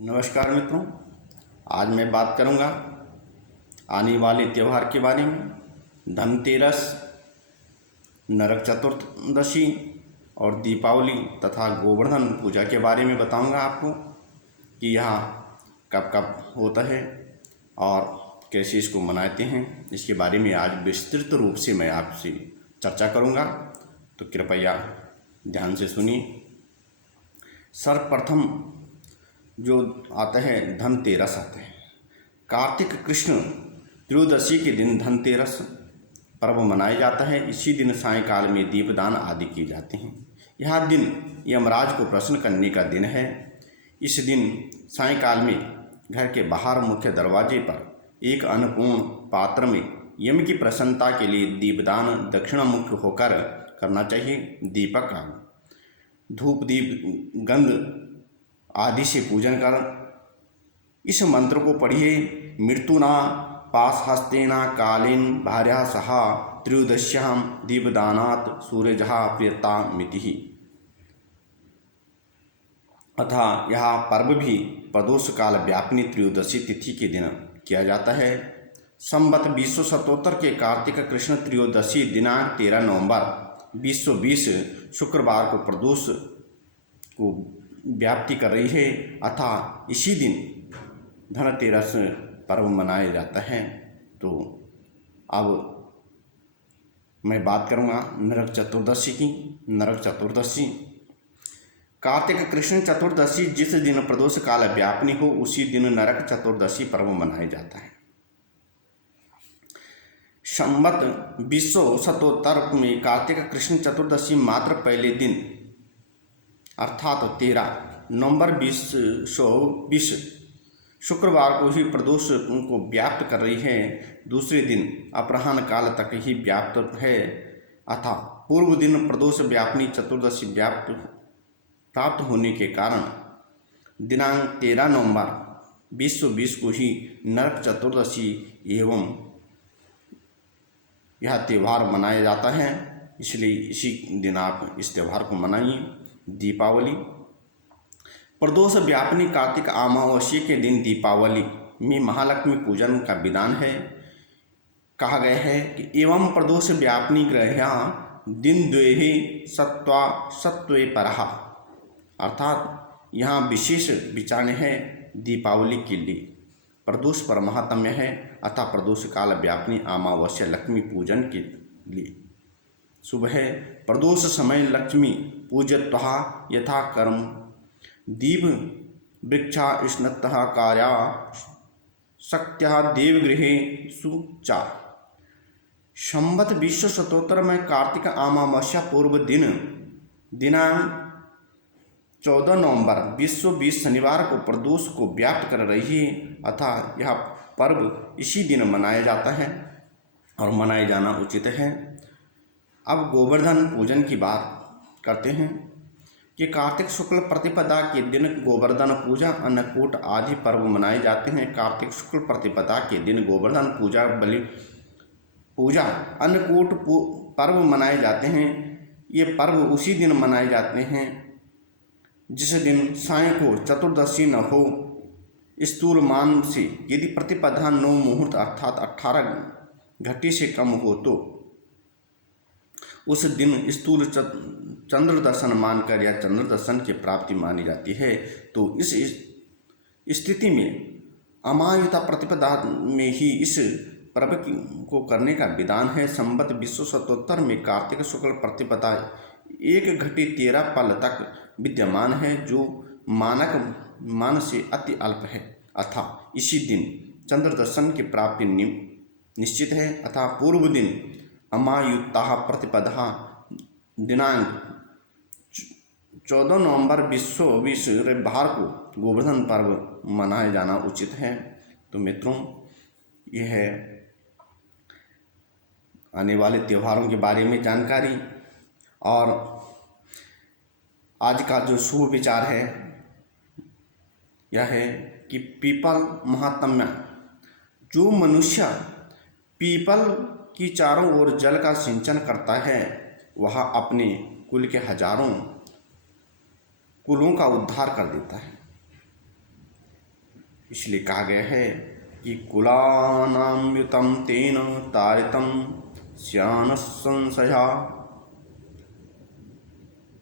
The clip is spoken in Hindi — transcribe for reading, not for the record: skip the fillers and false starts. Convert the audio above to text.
नमस्कार मित्रों, आज मैं बात करूंगा आने वाले त्यौहार के बारे में। धनतेरस, नरक चतुर्दशी और दीपावली तथा गोवर्धन पूजा के बारे में बताऊंगा आपको कि यह कब कब होता है और कैसे इसको मनाते हैं। इसके बारे में आज विस्तृत रूप से मैं आपसे चर्चा करूंगा, तो कृपया ध्यान से सुनिए। सर्वप्रथम जो आता है धनतेरस आता है। कार्तिक कृष्ण त्रयोदशी के दिन धनतेरस पर्व मनाया जाता है। इसी दिन सायंकाल में दीपदान आदि किए जाते हैं। यह दिन यमराज को प्रसन्न करने का दिन है। इस दिन सायंकाल में घर के बाहर मुख्य दरवाजे पर एक अन्नपूर्ण पात्र में यम की प्रसन्नता के लिए दीपदान दक्षिणामुख होकर करना चाहिए। दीपक का धूप दीप गंध आदि से पूजन कर इस मंत्र को पढ़िए। मृत्युना पास हस्तेना कालीन भार्या सहा त्रयोदश्याम दीपदानात् सूर्यजहा प्रियता मिति। अथा यह पर्व भी प्रदोष काल व्यापिनी त्रयोदशी तिथि के दिन किया जाता है। संवत 2077 के कार्तिक कृष्ण त्रयोदशी दिनांक 13 नवंबर 2020 शुक्रवार को प्रदोष को व्याप्ति कर रही है। अतः इसी दिन धनतेरस पर्व मनाया जाता है। तो अब मैं बात करूँगा नरक चतुर्दशी की। नरक चतुर्दशी कार्तिक कृष्ण चतुर्दशी जिस दिन प्रदोष काल व्यापनी हो, उसी दिन नरक चतुर्दशी पर्व मनाया जाता है। संवत 2077 में कार्तिक कृष्ण चतुर्दशी मात्र पहले दिन अर्थात 13 नवंबर 2020 शुक्रवार को ही प्रदोष को व्याप्त कर रही है। दूसरे दिन अपराह्न काल तक ही व्याप्त है। अतः पूर्व दिन प्रदोष व्यापनी चतुर्दशी प्राप्त होने के कारण दिनांक 13 नवंबर 2020 को ही नरक चतुर्दशी एवं यह त्यौहार मनाया जाता है। इसलिए इसी दिन आप इस त्यौहार को मनाइए। दीपावली प्रदोष व्यापिनी कार्तिक अमावस्या के दिन दीपावली में महालक्ष्मी पूजन का विधान है। कहा गया है कि एवं प्रदोष व्यापिनी ग्रह्या दिन द्वेहि सत्वा सत्वे परहा, अर्थात यहाँ विशेष विचार है दीपावली के लिए। प्रदोष पर महात्म्य है। अतः प्रदोष काल व्यापिनी अमावस्या लक्ष्मी पूजन के लिए शुभ है। प्रदोष समय लक्ष्मी पूजत्वा यथा कर्म दीप वृक्षा स्नतः कार्या शक्त्या देवगृहे सुचा। संवत 2077 में कार्तिक अमावस्या पूर्व दिन दिनांक 14 नवंबर 2020 शनिवार को प्रदोष को व्याप्त कर रही है। अतः यह पर्व इसी दिन मनाया जाता है और मनाया जाना उचित है। अब गोवर्धन पूजन की बात करते हैं कि कार्तिक शुक्ल प्रतिपदा के दिन गोवर्धन पूजा, अन्नकूट आदि पर्व मनाए जाते हैं। कार्तिक शुक्ल प्रतिपदा के दिन गोवर्धन पूजा, बलि पूजा, अन्नकूट पर्व मनाए जाते हैं। ये पर्व उसी दिन मनाए जाते हैं जिस दिन साय को चतुर्दशी न हो। स्थूल मान से यदि प्रतिपदा 9 मुहूर्त अर्थात 18 घटी से कम हो तो उस दिन स्थूल चंद्र दर्शन मानकर या चंद्र दर्शन की प्राप्ति मानी जाती है। तो इस स्थिति में अमायुता प्रतिपदा में ही इस पर्व को करने का विधान है। संवत 2077 में कार्तिक शुक्ल प्रतिपदा 1 घटी 13 पल तक विद्यमान है, जो मानक मान से अति अल्प है। अतः इसी दिन चंद्र दर्शन की प्राप्ति निश्चित है। अतः पूर्व दिन अमायुता प्रतिपदा दिनांक 14 नवंबर 2020 रविवार को गोवर्धन पर्व मनाया जाना उचित है। तो मित्रों, यह है आने वाले त्योहारों के बारे में जानकारी। और आज का जो शुभ विचार है यह है कि पीपल महात्म्य। जो मनुष्य पीपल की चारों ओर जल का सिंचन करता है, वह अपने कुल के हजारों कुलों का उद्धार कर देता है। इसलिए कहा गया है कि कुलानां युतं तेन तारितं स्यान्न संशयः।